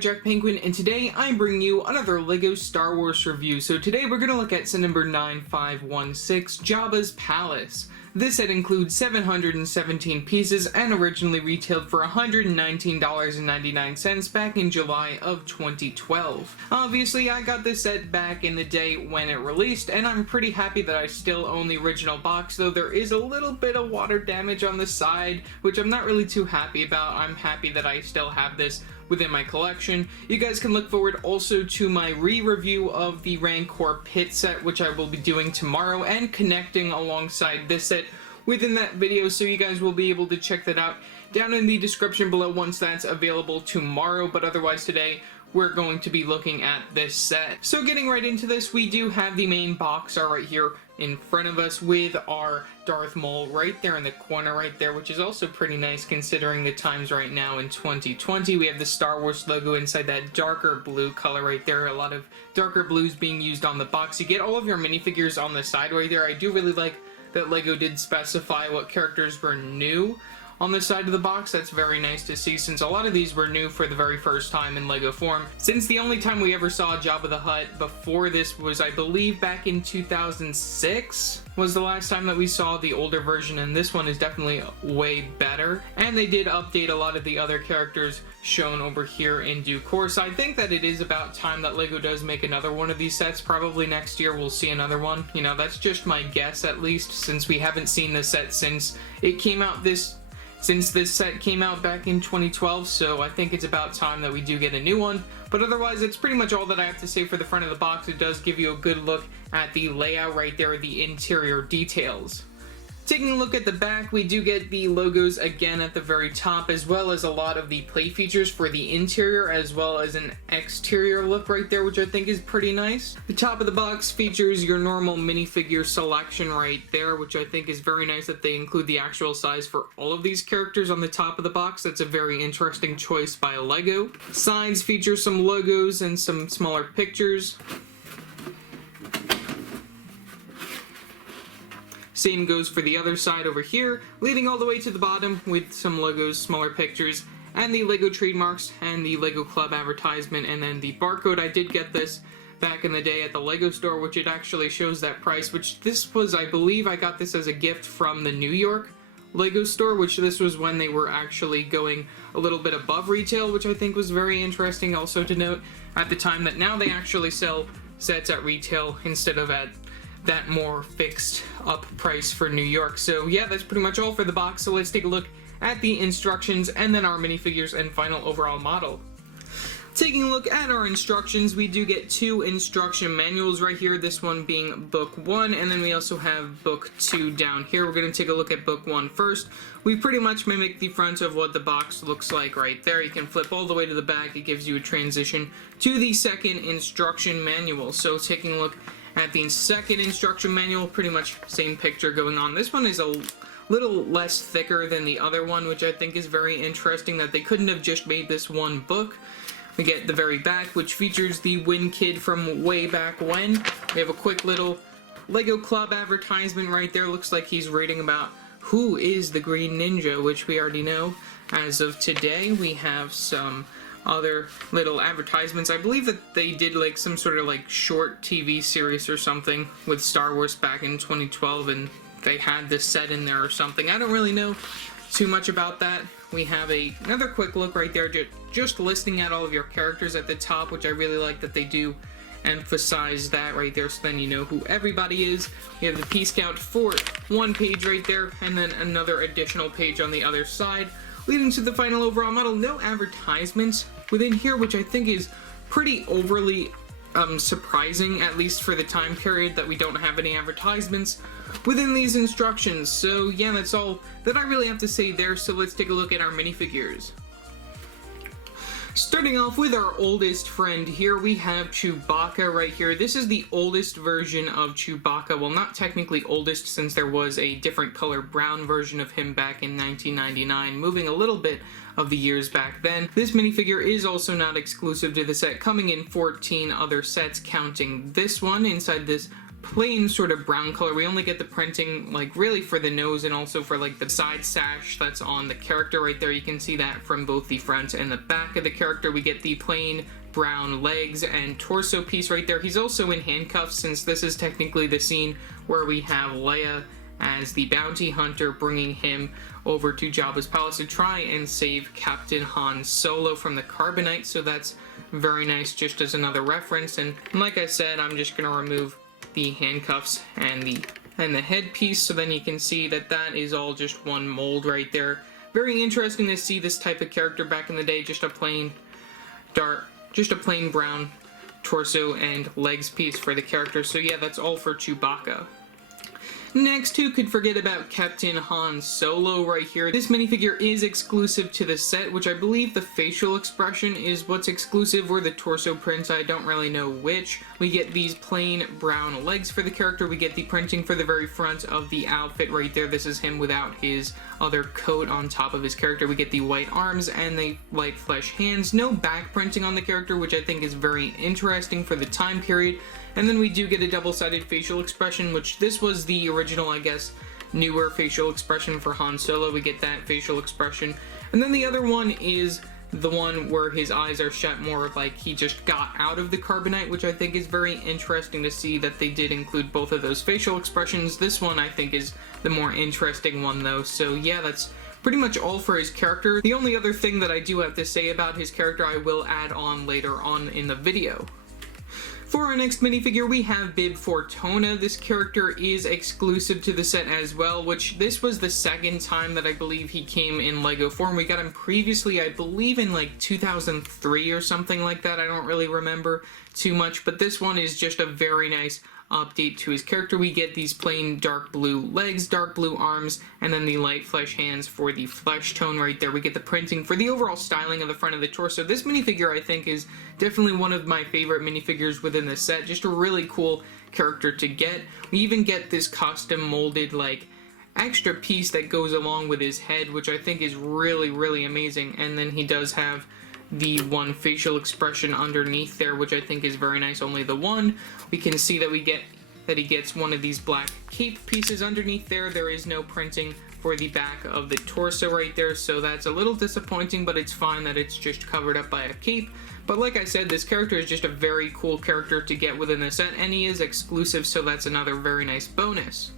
Jack Penguin, and today I'm bringing you another LEGO Star Wars review. So today we're going to look at set number 9516, Jabba's Palace. This set includes 717 pieces and originally retailed for $119.99 back in July of 2012. Obviously, I got this set back in the day when it released, and I'm pretty happy that I still own the original box, though there is a little bit of water damage on the side, which I'm not really too happy about. I'm happy that I still have this within my collection. You guys can look forward also to my re-review of the Rancor Pit set, which I will be doing tomorrow, and connecting alongside this set within that video, so you guys will be able to check that out down in the description below once that's available tomorrow. But otherwise today we're going to be looking at this set. So getting right into this, we do have the main box art right here in front of us with our Darth Maul right there in the corner right there, which is also pretty nice considering the times right now in 2020. We have the Star Wars logo inside that darker blue color right there. A lot of darker blues being used on the box. You get all of your minifigures on the side right there. I do really like that LEGO did specify what characters were new on the side of the box. That's very nice to see, since a lot of these were new for the very first time in LEGO form. Since the only time we ever saw Jabba the Hutt before this was, I believe, back in 2006 was the last time that we saw the older version, and this one is definitely way better. And they did update a lot of the other characters shown over here in due course. I think that it is about time that LEGO does make another one of these sets. Probably next year we'll see another one. You know, that's just my guess, at least, since we haven't seen this set since it came out since this set came out back in 2012, so I think it's about time that we do get a new one. But otherwise, it's pretty much all that I have to say for the front of the box. It does give you a good look at the layout right there, the interior details. Taking a look at the back, we do get the logos again at the very top, as well as a lot of the play features for the interior, as well as an exterior look right there, which I think is pretty nice. The top of the box features your normal minifigure selection right there, which I think is very nice that they include the actual size for all of these characters on the top of the box. That's a very interesting choice by LEGO. Sides feature some logos and some smaller pictures. Same goes for the other side over here, leading all the way to the bottom with some logos, smaller pictures, and the LEGO trademarks and the LEGO Club advertisement, and then the barcode. I did get this back in the day at the LEGO store, which it actually shows that price, which this was, I believe I got this as a gift from the New York LEGO store, which this was when they were actually going a little bit above retail, which I think was very interesting also to note at the time, that now they actually sell sets at retail instead of at that more fixed up price for New York. So yeah, that's pretty much all for the box. So let's take a look at the instructions and then our minifigures and final overall model. Taking a look at our instructions, we do get two instruction manuals right here, this one being book 1, and then we also have book 2 down here. We're going to take a look at book 1 first. We pretty much mimic the front of what the box looks like right there. You can flip all the way to the back. It gives you a transition to the second instruction manual. So taking a look at the second instruction manual, pretty much same picture going on. This one is a little less thicker than the other one, which I think is very interesting that they couldn't have just made this one book. We get the very back, which features the Win Kid from way back when. We have a quick little LEGO Club advertisement right there. Looks like he's reading about who is the Green Ninja, which we already know as of today. We have some other little advertisements. I believe that they did like some sort of like short TV series or something with Star Wars back in 2012, and they had this set in there or something. I don't really know too much about that. We have another quick look right there, just listing out all of your characters at the top, which I really like that they do emphasize that right there, so then you know who everybody is. We have the piece count for one page right there, and then another additional page on the other side, leading to the final overall model. No advertisements within here, which I think is pretty overly surprising, at least for the time period that we don't have any advertisements within these instructions. So yeah, that's all that I really have to say there. So let's take a look at our minifigures. Starting off with our oldest friend here, we have Chewbacca right here. This is the oldest version of Chewbacca. Well, not technically oldest, since there was a different color brown version of him back in 1999, moving a little bit of the years back then. This minifigure is also not exclusive to the set, coming in 14 other sets, counting this one inside this plain sort of brown color. We only get the printing like really for the nose and also for like the side sash that's on the character right there. You can see that from both the front and the back of the character. We get the plain brown legs and torso piece right there. He's also in handcuffs, since this is technically the scene where we have Leia as the bounty hunter bringing him over to Jabba's palace to try and save Captain Han Solo from the carbonite. So that's very nice, just as another reference. And like I said, I'm just gonna remove the handcuffs and the headpiece, so then you can see that that is all just one mold right there. Very interesting to see this type of character back in the day, just a plain brown torso and legs piece for the character. So yeah, that's all for Chewbacca. Next, who could forget about Captain Han Solo right here? This minifigure is exclusive to the set, which I believe the facial expression is what's exclusive, or the torso print, I don't really know which. We get these plain brown legs for the character. We get the printing for the very front of the outfit right there. This is him without his other coat on top of his character. We get the white arms and the light flesh hands. No back printing on the character, which I think is very interesting for the time period. And then we do get a double-sided facial expression, which this was the original, I guess, newer facial expression for Han Solo. We get that facial expression. And then the other one is the one where his eyes are shut, more like he just got out of the carbonite, which I think is very interesting to see that they did include both of those facial expressions. This one I think is the more interesting one though. So yeah, that's pretty much all for his character. The only other thing that I do have to say about his character I will add on later on in the video. For our next minifigure, we have Bib Fortuna. This character is exclusive to the set as well, which this was the second time that I believe he came in Lego form. We got him previously, I believe, in like 2003 or something like that. I don't really remember too much, but this one is just a very nice update to his character. We get these plain dark blue legs, dark blue arms, and then the light flesh hands for the flesh tone right there. We get the printing for the overall styling of the front of the torso. This minifigure I think is definitely one of my favorite minifigures within the set. Just a really cool character to get. We even get this custom molded like extra piece that goes along with his head, which I think is really, really amazing. And then he does have the one facial expression underneath there, which I think is very nice, only the one. We can see that he gets one of these black cape pieces underneath there. There is no printing for the back of the torso right there, so that's a little disappointing, but it's fine that it's just covered up by a cape. But like I said, this character is just a very cool character to get within the set, and he is exclusive, so that's another very nice bonus.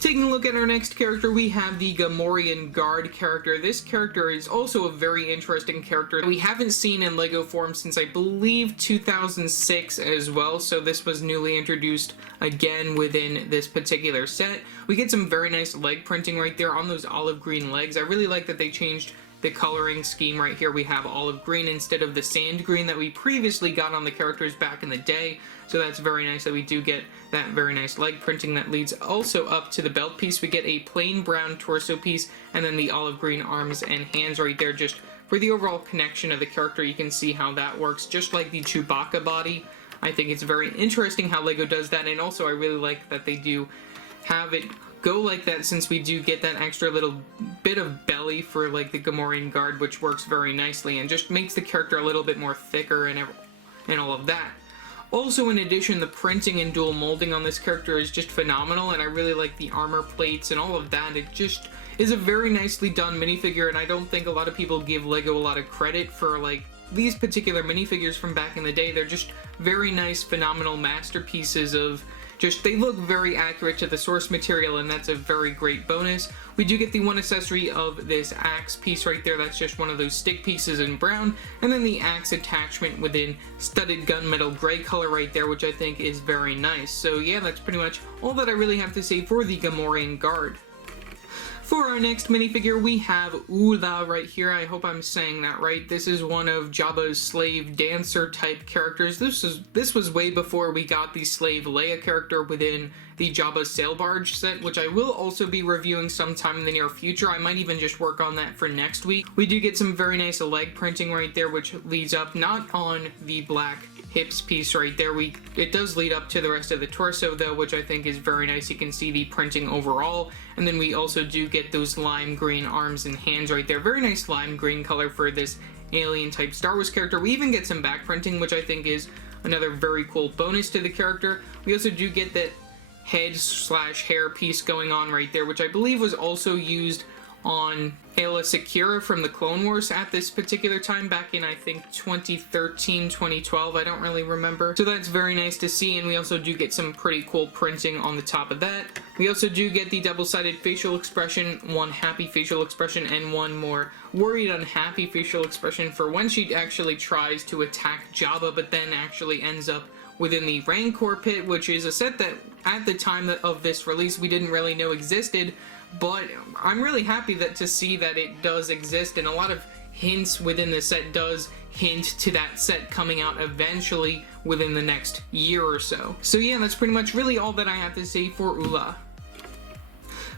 Taking a look at our next character, we have the Gamorrean Guard character. This character is also a very interesting character we haven't seen in Lego form since I believe 2006 as well, so this was newly introduced again within this particular set. We get some very nice leg printing right there on those olive green legs. I really like that they changed the coloring scheme right here. We have olive green instead of the sand green that we previously got on the characters back in the day. So that's very nice that we do get that very nice leg printing that leads also up to the belt piece. We get a plain brown torso piece and then the olive green arms and hands right there, just for the overall connection of the character. You can see how that works, just like the Chewbacca body. I think it's very interesting how Lego does that, and also I really like that they do have it go like that, since we do get that extra little bit of belly for like the Gamorrean Guard, which works very nicely and just makes the character a little bit more thicker and all of that. Also, in addition, the printing and dual molding on this character is just phenomenal, and I really like the armor plates and all of that. It just is a very nicely done minifigure, and I don't think a lot of people give Lego a lot of credit for like these particular minifigures from back in the day. They're just very nice, phenomenal masterpieces of just, they look very accurate to the source material, and that's a very great bonus. We do get the one accessory of this axe piece right there. That's just one of those stick pieces in brown, and then the axe attachment within studded gunmetal gray color right there, which I think is very nice. So yeah, that's pretty much all that I really have to say for the Gamorrean Guard. For our next minifigure, we have Oola right here. I hope I'm saying that right. This is one of Jabba's slave dancer type characters. This was way before we got the slave Leia character within the Jabba sail barge set, which I will also be reviewing sometime in the near future. I might even just work on that for next week. We do get some very nice leg printing right there, which leads up not on the black hips piece right there. It does lead up to the rest of the torso though, which I think is very nice. You can see the printing overall, and then we also do get those lime green arms and hands right there. Very nice lime green color for this alien type Star Wars character. We even get some back printing, which I think is another very cool bonus to the character. We also do get that head/hair piece going on right there, which I believe was also used on Aayla Secura from the Clone Wars at this particular time, back in I think 2013, 2012, I don't really remember. So that's very nice to see, and we also do get some pretty cool printing on the top of that. We also do get the double-sided facial expression, one happy facial expression and one more worried, unhappy facial expression for when she actually tries to attack Jabba, but then actually ends up within the Rancor pit, which is a set that at the time of this release we didn't really know existed, but I'm really happy to see that it does exist, and a lot of hints within the set does hint to that set coming out eventually within the next year or so. So yeah, that's pretty much really all that I have to say for Oola.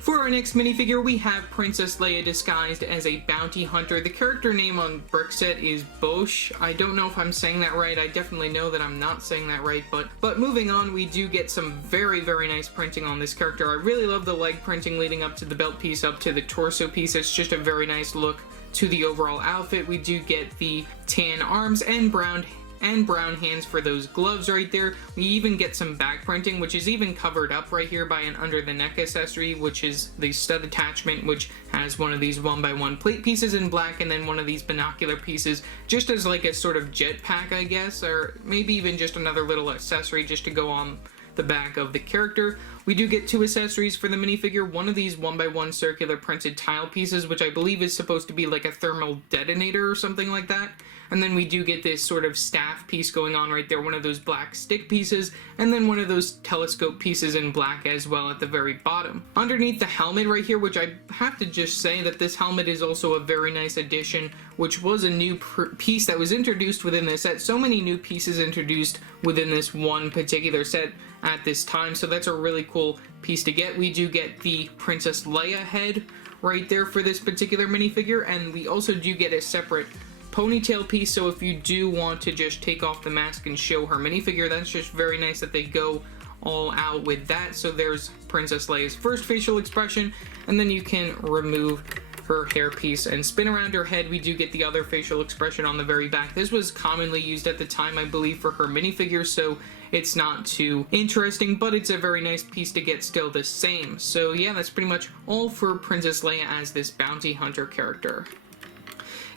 For our next minifigure, we have Princess Leia disguised as a bounty hunter. The character name on Brickset is Bosch. I don't know if I'm saying that right. I definitely know that I'm not saying that right, but moving on, we do get some very, very nice printing on this character. I really love the leg printing leading up to the belt piece, up to the torso piece. It's just a very nice look to the overall outfit. We do get the tan arms and brown hands for those gloves right there. We even get some back printing, which is even covered up right here by an under the neck accessory, which is the stud attachment, which has one of these 1x1 plate pieces in black and then one of these binocular pieces just as like a sort of jetpack, I guess, or maybe even just another little accessory just to go on the back of the character. We do get two accessories for the minifigure, one of these 1x1 circular printed tile pieces, which I believe is supposed to be like a thermal detonator or something like that. And then we do get this sort of staff piece going on right there, one of those black stick pieces, and then one of those telescope pieces in black as well at the very bottom. Underneath the helmet right here, which I have to just say that this helmet is also a very nice addition, which was a new piece that was introduced within this set. So many new pieces introduced within this one particular set at this time, so that's a really cool piece to get. We do get the Princess Leia head right there for this particular minifigure, and we also do get a separate ponytail piece, so if you do want to just take off the mask and show her minifigure, that's just very nice that they go all out with that. So there's Princess Leia's first facial expression, and then you can remove her hair piece and spin around her head. We do get the other facial expression on the very back. This was commonly used at the time, I believe, for her minifigure, so it's not too interesting, but it's a very nice piece to get still the same. So yeah, that's pretty much all for Princess Leia as this bounty hunter character.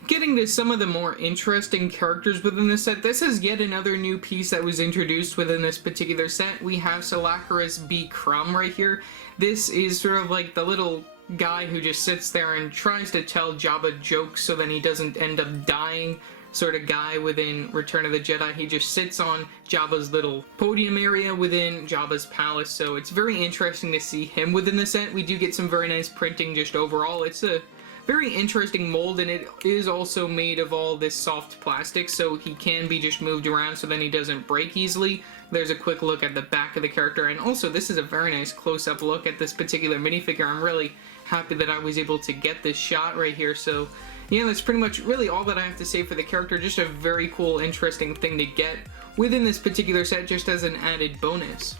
Getting to some of the more interesting characters within the set, this is yet another new piece that was introduced within this particular set. We have Salacaris B. Crumb right here. This is sort of like the little guy who just sits there and tries to tell Jabba jokes so then he doesn't end up dying sort of guy within Return of the Jedi. He just sits on Jabba's little podium area within Jabba's palace, so it's very interesting to see him within the set. We do get some very nice printing just overall. It's a very interesting mold, and it is also made of all this soft plastic, so he can be just moved around so then he doesn't break easily. There's a quick look at the back of the character, and also this is a very nice close-up look at this particular minifigure. I'm really happy that I was able to get this shot right here. So yeah, that's pretty much really all that I have to say for the character. Just a very cool, interesting thing to get within this particular set just as an added bonus.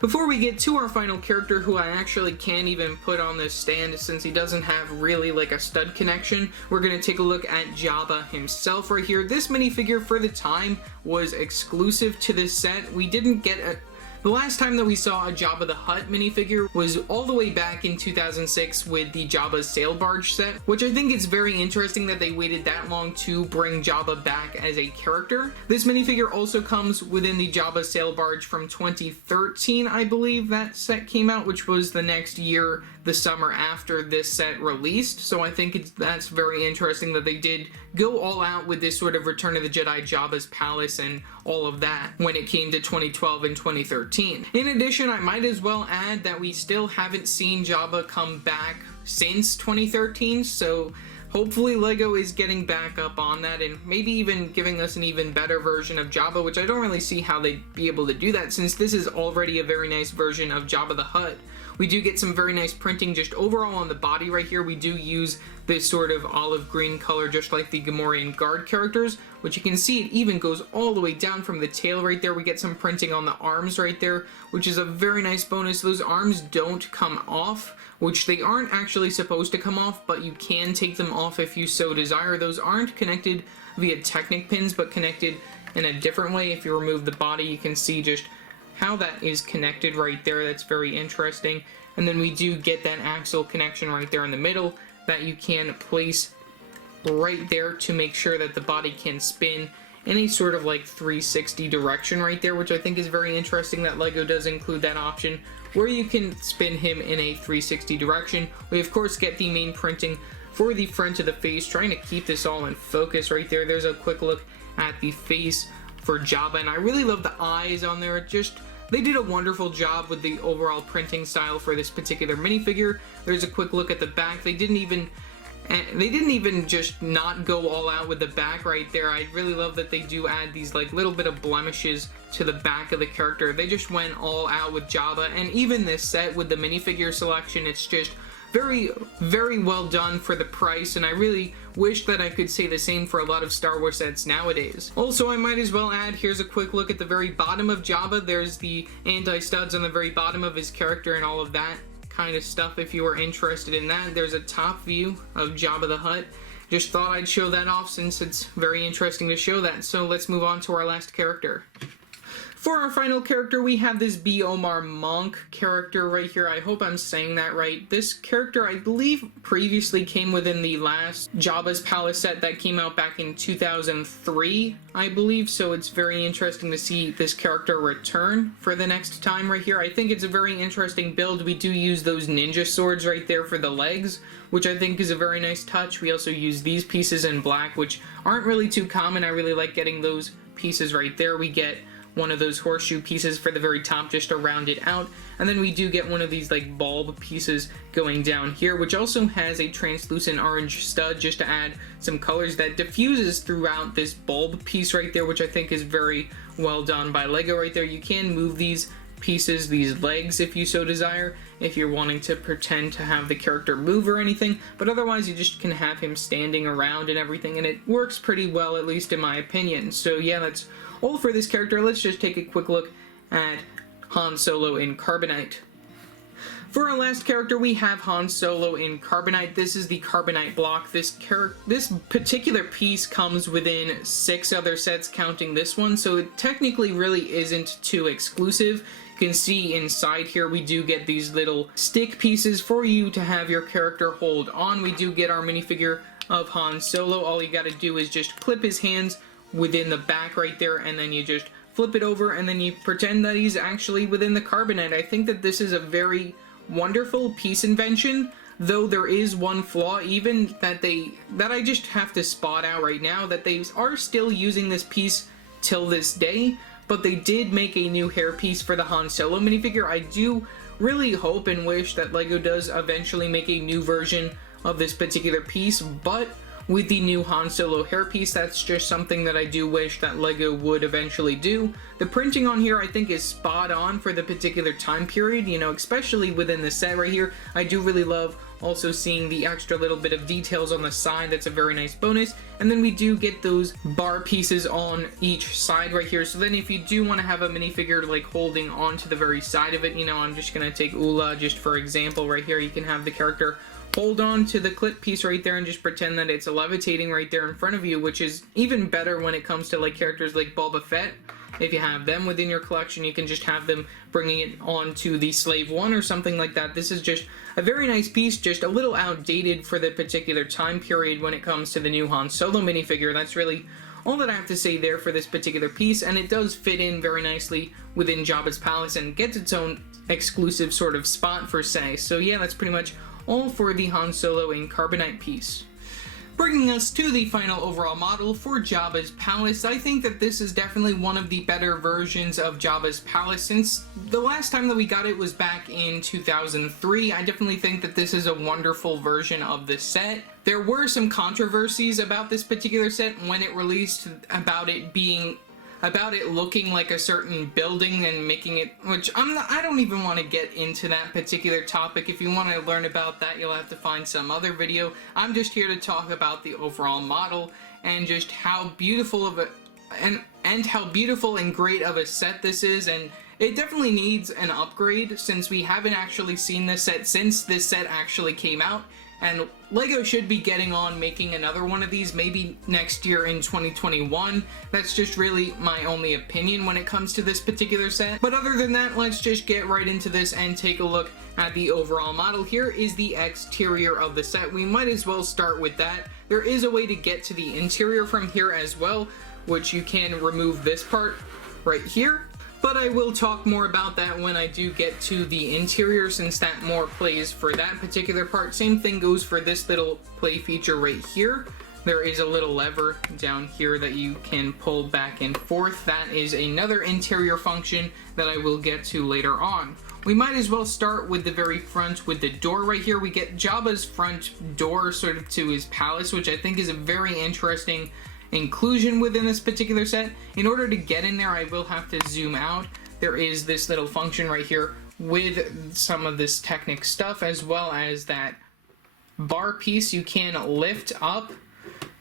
Before we get to our final character, who I actually can't even put on this stand since he doesn't have really like a stud connection, we're going to take a look at Jabba himself right here. This minifigure for the time was exclusive to this set. We didn't get the last time that we saw a Jabba the Hutt minifigure was all the way back in 2006 with the Jabba's Sail Barge set, which I think is very interesting that they waited that long to bring Jabba back as a character. This minifigure also comes within the Jabba Sail Barge from 2013, I believe that set came out, which was the next year, the summer after this set released. So I think that's very interesting that they did go all out with this sort of Return of the Jedi Jabba's palace and all of that when it came to 2012 and 2013. In addition, I might as well add that we still haven't seen Jabba come back since 2013, so hopefully LEGO is getting back up on that and maybe even giving us an even better version of Jabba, which I don't really see how they'd be able to do that since this is already a very nice version of Jabba the Hutt. We do get some very nice printing just overall on the body right here. We do use this sort of olive green color just like the Gamorrean Guard characters, which you can see it even goes all the way down from the tail right there. We get some printing on the arms right there, which is a very nice bonus. Those arms don't come off, which they aren't actually supposed to come off, but you can take them off if you so desire. Those aren't connected via Technic pins, but connected in a different way. If you remove the body, you can see just how that is connected right there. That's very interesting. And then we do get that axle connection right there in the middle that you can place right there to make sure that the body can spin in a sort of like 360 direction right there, which I think is very interesting that LEGO does include that option where you can spin him in a 360 direction. We of course get the main printing for the front of the face, trying to keep this all in focus right there. There's a quick look at the face for Jabba, and I really love the eyes on there. They did a wonderful job with the overall printing style for this particular minifigure. There's a quick look at the back. They didn't even just not go all out with the back right there. I really love that they do add these like little bit of blemishes to the back of the character. They just went all out with Jabba, and even this set with the minifigure selection, it's just very, very well done for the price, and I really wish that I could say the same for a lot of Star Wars sets nowadays. Also, I might as well add, here's a quick look at the very bottom of Jabba. There's the anti-studs on the very bottom of his character and all of that kind of stuff if you are interested in that. There's a top view of Jabba the Hutt. Just thought I'd show that off since it's very interesting to show that. So let's move on to our last character. For our final character, we have this B. Omar Monk character right here. I hope I'm saying that right. This character, I believe, previously came within the last Jabba's Palace set that came out back in 2003, I believe. So it's very interesting to see this character return for the next time right here. I think it's a very interesting build. We do use those ninja swords right there for the legs, which I think is a very nice touch. We also use these pieces in black, which aren't really too common. I really like getting those pieces right there. We get one of those horseshoe pieces for the very top just to round it out, and then we do get one of these like bulb pieces going down here, which also has a translucent orange stud just to add some colors that diffuses throughout this bulb piece right there, which I think is very well done by LEGO right there. You can move these pieces, these legs, if you so desire, if you're wanting to pretend to have the character move or anything, but otherwise you just can have him standing around and everything, and it works pretty well, at least in my opinion. So yeah, that's all for this character. Let's just take a quick look at Han Solo in Carbonite. For our last character, we have Han Solo in Carbonite. This is the Carbonite block. This particular piece comes within 6 other sets, counting this one, so it technically really isn't too exclusive. You can see inside here we do get these little stick pieces for you to have your character hold on. We do get our minifigure of Han Solo. All you gotta do is just clip his hands within the back right there, and then you just flip it over, and then you pretend that he's actually within the Carbonite. I think that this is a very wonderful piece invention, though there is one flaw even that I just have to spot out right now, that they are still using this piece till this day, but they did make a new hairpiece for the Han Solo minifigure. I do really hope and wish that LEGO does eventually make a new version of this particular piece, but with the new Han Solo hairpiece, that's just something that I do wish that LEGO would eventually do. The printing on here I think is spot on for the particular time period, you know, especially within the set right here. I do really love also seeing the extra little bit of details on the side. That's a very nice bonus. And then we do get those bar pieces on each side right here. So then if you do want to have a minifigure like holding onto the very side of it, you know, I'm just going to take Ula just for example right here. You can have the character hold on to the clip piece right there and just pretend that it's levitating right there in front of you, which is even better when it comes to like characters like Boba Fett. If you have them within your collection, you can just have them bringing it onto the Slave One or something like that. This is just a very nice piece, just a little outdated for the particular time period when it comes to the new Han Solo minifigure. That's really all that I have to say there for this particular piece, and it does fit in very nicely within Jabba's Palace and gets its own exclusive sort of spot for say. So yeah, that's pretty much all for the Han Solo in Carbonite piece. Bringing us to the final overall model for Jabba's Palace. I think that this is definitely one of the better versions of Jabba's Palace since the last time that we got it was back in 2003. I definitely think that this is a wonderful version of the set. There were some controversies about this particular set when it released about it looking like a certain building and making it, which I don't even want to get into that particular topic. If you want to learn about that, you'll have to find some other video. I'm just here to talk about the overall model and just how beautiful of a and how beautiful and great of a set this is, and it definitely needs an upgrade since we haven't actually seen this set since this set actually came out. and LEGO should be getting on making another one of these maybe next year in 2021. That's just really my only opinion when it comes to this particular set. But other than that, let's just get right into this and take a look at the overall model. Here is the exterior of the set. We might as well start with that. There is a way to get to the interior from here as well, which you can remove this part right here. But I will talk more about that when I do get to the interior, since that more plays for that particular part. Same thing goes for this little play feature right here. There is a little lever down here that you can pull back and forth. That is another interior function that I will get to later on. We might as well start with the very front with the door right here. We get Jabba's front door sort of to his palace, which I think is a very interesting inclusion within this particular set. In order to get in there, I will have to zoom out. There is this little function right here with some of this Technic stuff, as well as that bar piece. You can lift up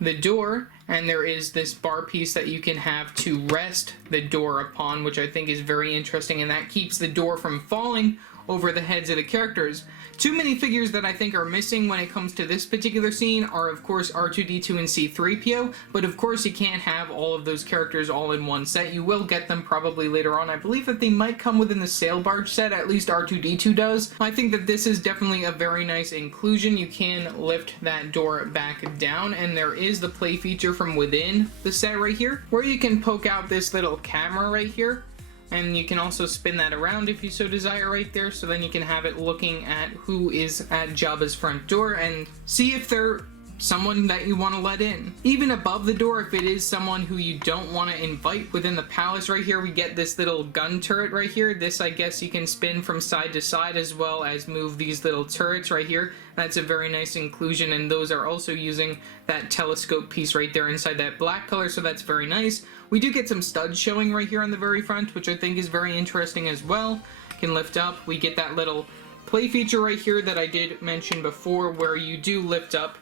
the door, and there is this bar piece that you can have to rest the door upon, which I think is very interesting, and that keeps the door from falling over the heads of the characters. Two minifigures that I think are missing when it comes to this particular scene are, of course, R2-D2 and C-3PO, but of course you can't have all of those characters all in one set. You will get them probably later on. I believe that they might come within the sail barge set, at least R2-D2 does. I think that this is definitely a very nice inclusion. You can lift that door back down, and there is the play feature from within the set right here, where you can poke out this little camera right here. And you can also spin that around if you so desire right there, so then you can have it looking at who is at Jabba's front door and see if they're someone that you want to let in. Even above the door, if it is someone who you don't want to invite within the palace right here, we get this little gun turret right here. This, I guess, you can spin from side to side, as well as move these little turrets right here. That's a very nice inclusion, and those are also using that telescope piece right there inside that black color, so that's very nice. We do get some studs showing right here on the very front, which I think is very interesting as well. Can lift up. We get that little play feature right here that I did mention before, where you do lift up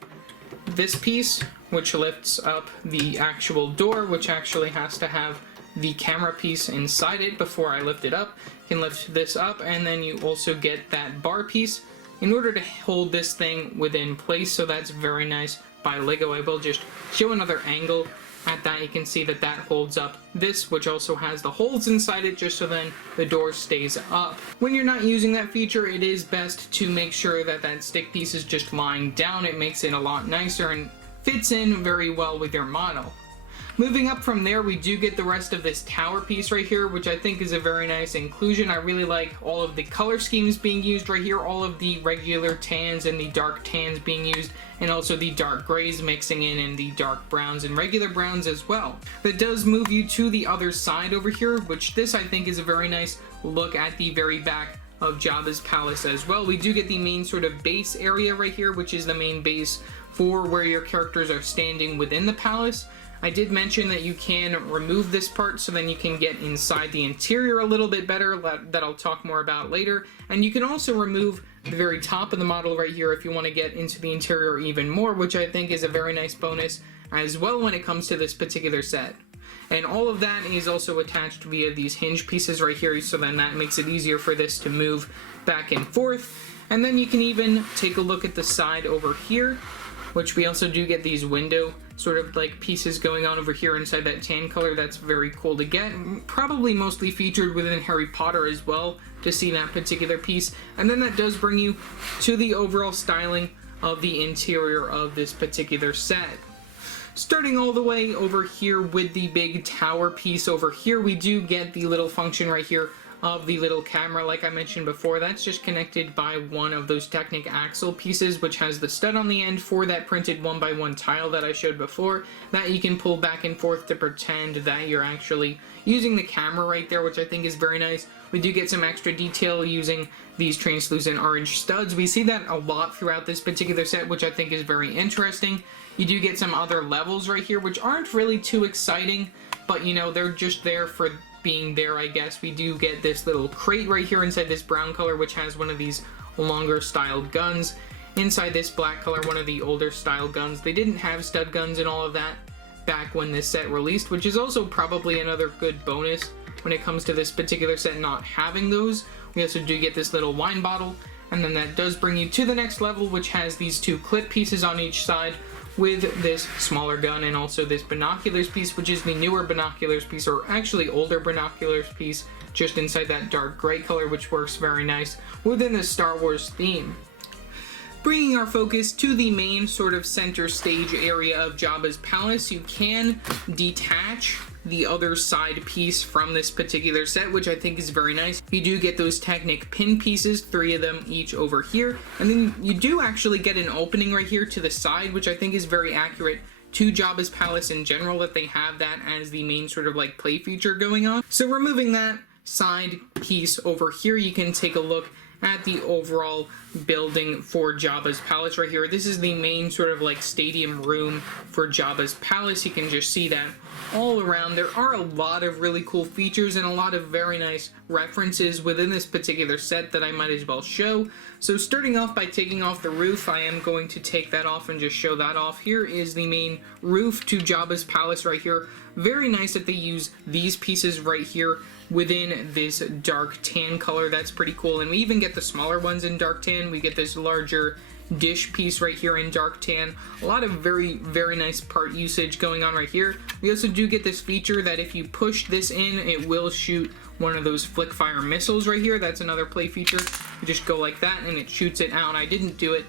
this piece, which lifts up the actual door, which actually has to have the camera piece inside it before I lift it up. You can lift this up, and then you also get that bar piece in order to hold this thing within place, so that's very nice by LEGO. I will just show another angle at that. You can see that that holds up this, which also has the holes inside it, just so then the door stays up. When you're not using that feature, it is best to make sure that that stick piece is just lying down. It makes it a lot nicer and fits in very well with your model. Moving up from there, we do get the rest of this tower piece right here, which I think is a very nice inclusion. I really like all of the color schemes being used right here, all of the regular tans and the dark tans being used, and also the dark grays mixing in, and the dark browns and regular browns as well. That does move you to the other side over here, which this I think is a very nice look at the very back of Jabba's palace as well. We do get the main sort of base area right here, which is the main base for where your characters are standing within the palace. I did mention that you can remove this part, so then you can get inside the interior a little bit better, that I'll talk more about later. And you can also remove the very top of the model right here if you want to get into the interior even more, which I think is a very nice bonus as well when it comes to this particular set. And all of that is also attached via these hinge pieces right here, so then that makes it easier for this to move back and forth. And then you can even take a look at the side over here, which we also do get these window sort of like pieces going on over here inside that tan color. That's very cool to get. Probably mostly featured within Harry Potter as well, to see that particular piece. And then that does bring you to the overall styling of the interior of this particular set. Starting all the way over here with the big tower piece over here, we do get the little function right here of the little camera. Like I mentioned before, that's just connected by one of those Technic axle pieces, which has the stud on the end for that printed 1x1 tile that I showed before, that you can pull back and forth to pretend that you're actually using the camera right there, which I think is very nice. We do get some extra detail using these translucent orange studs. We see that a lot throughout this particular set, which I think is very interesting. You do get some other levels right here, which aren't really too exciting, but you know, they're just there for being there, I guess. We do get this little crate right here inside this brown color, which has one of these longer styled guns. Inside this black color, one of the older style guns. They didn't have stud guns and all of that back when this set released, which is also probably another good bonus when it comes to this particular set not having those. We also do get this little wine bottle, And then that does bring you to the next level, which has these two clip pieces on each side with this smaller gun and also this binoculars piece, which is the newer binoculars piece, or actually older binoculars piece, just inside that dark gray color, which works very nice within the Star Wars theme. Bringing our focus to the main sort of center stage area of Jabba's palace, you can detach the other side piece from this particular set, which I think is very nice. You do get those Technic pin pieces, 3 of them each over here, and then you do actually get an opening right here to the side, which I think is very accurate to Jabba's palace in general, that they have that as the main sort of like play feature going on. So removing that side piece over here, you can take a look at the overall building for Jabba's palace right here. This is the main sort of like stadium room for Jabba's palace. You can just see that all around. There are a lot of really cool features and a lot of very nice references within this particular set that I might as well show. So starting off by taking off the roof, I am going to take that off and just show that off. Here is the main roof to Jabba's palace right here. Very nice that they use these pieces right here within this dark tan color. That's pretty cool. And we even get the smaller ones in dark tan. We get this larger dish piece right here in dark tan. A lot of very nice part usage going on right here. We also do get this feature that if you push this in, it will shoot one of those flick fire missiles right here. That's another play feature. You just go like that and it shoots it out. I didn't do it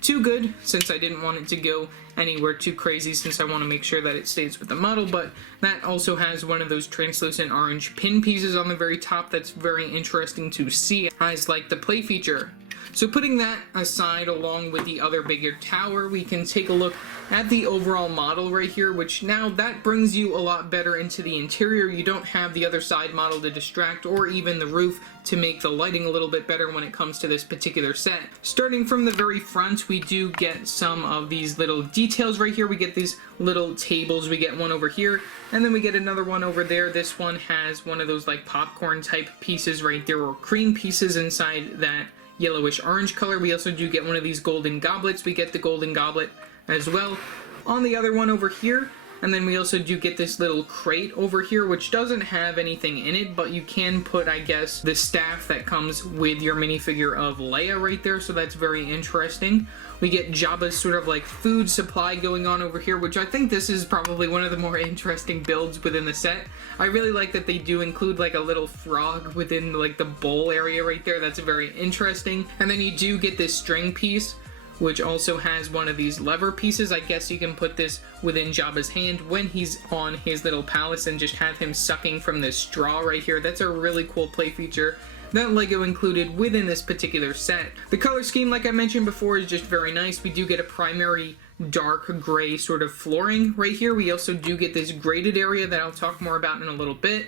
too good since I didn't want it to go anywhere too crazy, since I want to make sure that it stays with the model. But that also has one of those translucent orange pin pieces on the very top. That's very interesting to see as like the play feature. So putting that aside, along with the other bigger tower, we can take a look at the overall model right here, which now that brings you a lot better into the interior. You don't have the other side model to distract, or even the roof to make the lighting a little bit better when it comes to this particular set. Starting from the very front, we do get some of these little details right here. We get these little tables. We get one over here, and then we get another one over there. This one has one of those like popcorn type pieces right there, or cream pieces inside that yellowish orange color. We also do get one of these golden goblets. We get the golden goblet as well on the other one over here. And then we also do get this little crate over here, which doesn't have anything in it, but you can put, I guess, the staff that comes with your minifigure of Leia right there, so that's very interesting. We get Jabba's sort of like food supply going on over here, which I think this is probably one of the more interesting builds within the set. I really like that they do include like a little frog within like the bowl area right there. That's very interesting. And then you do get this string piece, which also has one of these lever pieces. I guess you can put this within Jabba's hand when he's on his little palace and just have him sucking from this straw right here. That's a really cool play feature that LEGO included within this particular set. The color scheme, like I mentioned before, is just very nice. We do get a primary dark gray sort of flooring right here. We also do get this graded area that I'll talk more about in a little bit.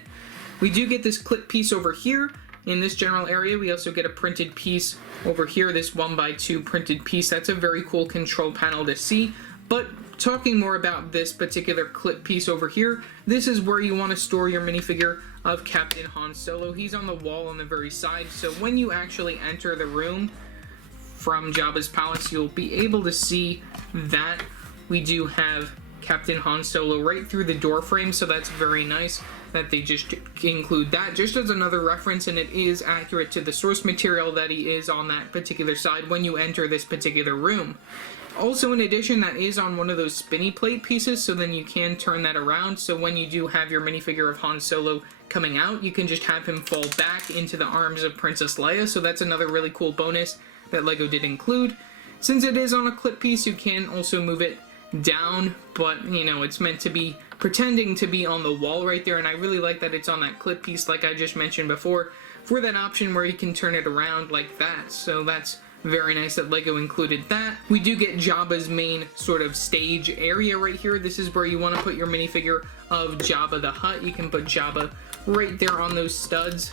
We do get this clip piece over here. In this general area, we also get a printed piece over here, this 1x2 printed piece. That's a very cool control panel to see. But talking more about this particular clip piece over here, this is where you want to store your minifigure of Captain Han Solo. He's on the wall on the very side, so when you actually enter the room from Jabba's palace, you'll be able to see that we do have Captain Han Solo right through the door frame, so that's very nice that they just include that just as another reference, and it is accurate to the source material that he is on that particular side when you enter this particular room. Also, in addition, that is on one of those spinny plate pieces, so then you can turn that around, so when you do have your minifigure of Han Solo coming out, you can just have him fall back into the arms of Princess Leia, so that's another really cool bonus that LEGO did include. Since it is on a clip piece, you can also move it down, but you know, it's meant to be pretending to be on the wall right there, and I really like that it's on that clip piece like I just mentioned before, for that option where you can turn it around like that. So that's very nice that LEGO included that. We do get Jabba's main sort of stage area right here. This is where you want to put your minifigure of Jabba the Hutt. You can put Jabba right there on those studs,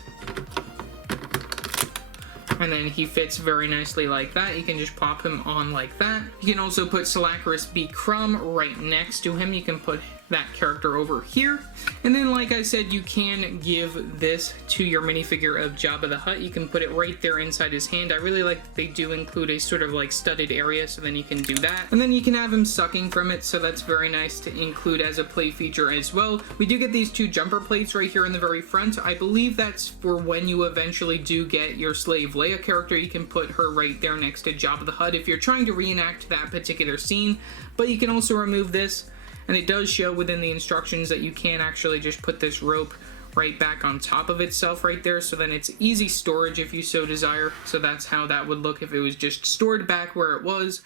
and then he fits very nicely like that. You can just pop him on like that. You can also put Salacaris B. Crumb right next to him. You can put that character over here. And then, like I said, you can give this to your minifigure of Jabba the Hutt. You can put it right there inside his hand. I really like that they do include a sort of like studded area, so then you can do that. And then you can have him sucking from it, so that's very nice to include as a play feature as well. We do get these two jumper plates right here in the very front. I believe that's for when you eventually do get your slave Leia character. You can put her right there next to Jabba the Hutt if you're trying to reenact that particular scene. But you can also remove this, and it does show within the instructions that you can actually just put this rope right back on top of itself right there, so then it's easy storage if you so desire. So that's how that would look if it was just stored back where it was.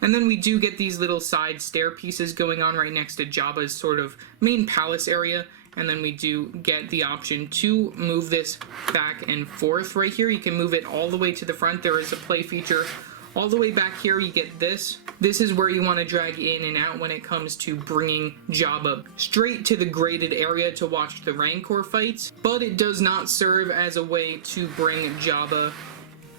And then we do get these little side stair pieces going on right next to Jabba's sort of main palace area. And then we do get the option to move this back and forth right here. You can move it all the way to the front. There is a play feature. All the way back here, you get this. This is where you want to drag in and out when it comes to bringing Jabba straight to the graded area to watch the Rancor fights, but it does not serve as a way to bring Jabba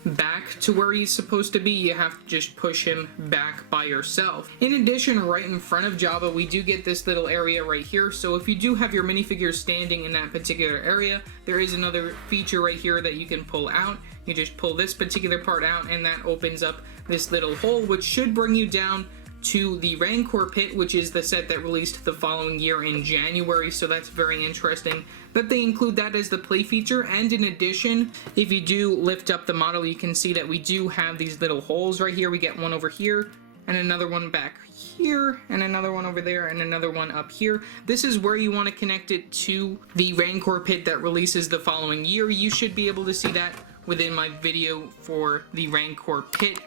back to where he's supposed to be. You have to just push him back by yourself. In addition, right in front of Jabba, we do get this little area right here. So if you do have your minifigure standing in that particular area, there is another feature right here that you can pull out. You just pull this particular part out, and that opens up this little hole, which should bring you down to the Rancor pit, which is the set that released the following year in January. So that's very interesting that they include that as the play feature. And in addition, if you do lift up the model, you can see that we do have these little holes right here. We get one over here and another one back here and another one over there and another one up here. This is where you want to connect it to the Rancor pit that releases the following year. You should be able to see that within my video for the Rancor pit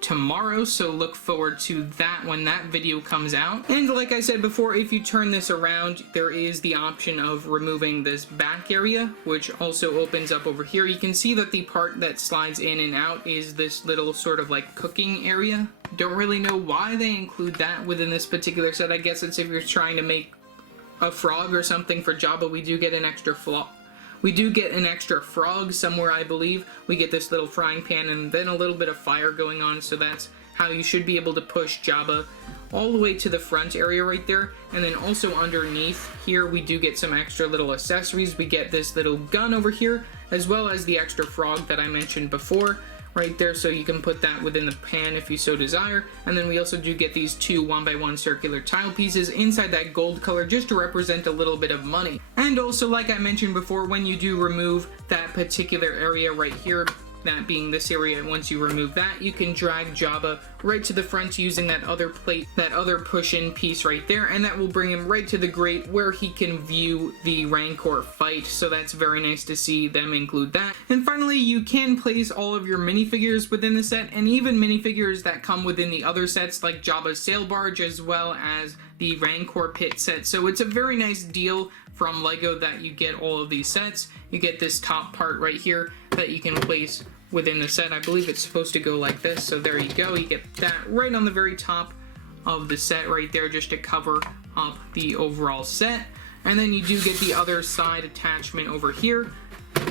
tomorrow, so look forward to that when that video comes out. And like I said before, if you turn this around, there is the option of removing this back area, which also opens up over here. You can see that the part that slides in and out is this little sort of like cooking area. Don't really know why they include that within this particular set. I guess it's if you're trying to make a frog or something for Jabba. We do get an extra frog somewhere, I believe. We get this little frying pan and then a little bit of fire going on, so that's how you should be able to push Jabba all the way to the front area right there. And then also underneath here, we do get some extra little accessories. We get this little gun over here, as well as the extra frog that I mentioned before right there, so you can put that within the pan if you so desire. And then we also do get these two 1x1 circular tile pieces inside that gold color, just to represent a little bit of money. And also, like I mentioned before, when you do remove that particular area right here, that being this area, once you remove that, you can drag Jabba right to the front using that other plate, that other push-in piece right there, and that will bring him right to the grate where he can view the Rancor fight. So that's very nice to see them include that. And finally, you can place all of your minifigures within the set, and even minifigures that come within the other sets, like Jabba's sail barge, as well as the Rancor pit set. So it's a very nice deal from LEGO that you get all of these sets. You get this top part right here that you can place within the set. I believe it's supposed to go like this, so there you go. You get that right on the very top of the set right there, just to cover up the overall set. And then you do get the other side attachment over here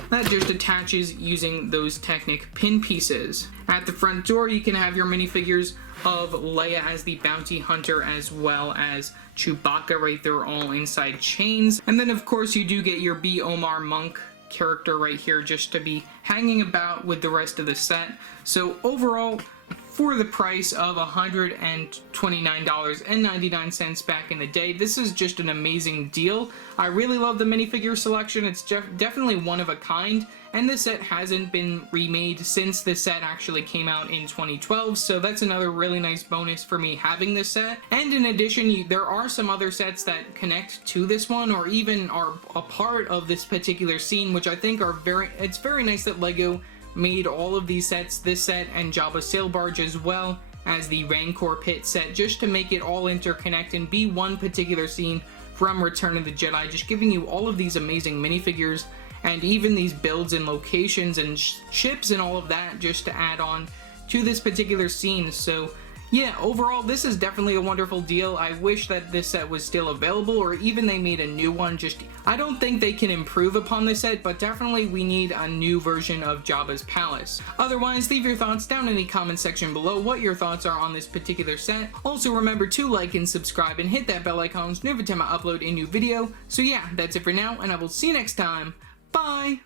that just attaches using those Technic pin pieces. At the front door, you can have your minifigures of Leia as the bounty hunter, as well as Chewbacca right there, all inside chains. And then of course you do get your B. Omar Monk character right here, just to be hanging about with the rest of the set. So overall, for the price of $129.99 back in the day, this is just an amazing deal. I really love the minifigure selection. It's definitely one of a kind, and this set hasn't been remade since the set actually came out in 2012, so that's another really nice bonus for me having this set. And in addition, there are some other sets that connect to this one, or even are a part of this particular scene, which I think are it's very nice that LEGO made all of these sets, this set and Jabba's sail barge, as well as the Rancor pit set, just to make it all interconnect and be one particular scene from Return of the Jedi, just giving you all of these amazing minifigures and even these builds and locations and ships and all of that, just to add on to this particular scene. So Yeah, overall, this is definitely a wonderful deal. I wish that this set was still available, or even they made a new one. I don't think they can improve upon this set, but definitely we need a new version of Jabba's palace. Otherwise, leave your thoughts down in the comment section below what your thoughts are on this particular set. Also, remember to like and subscribe and hit that bell icon so every time I upload a new video. So yeah, that's it for now, and I will see you next time. Bye!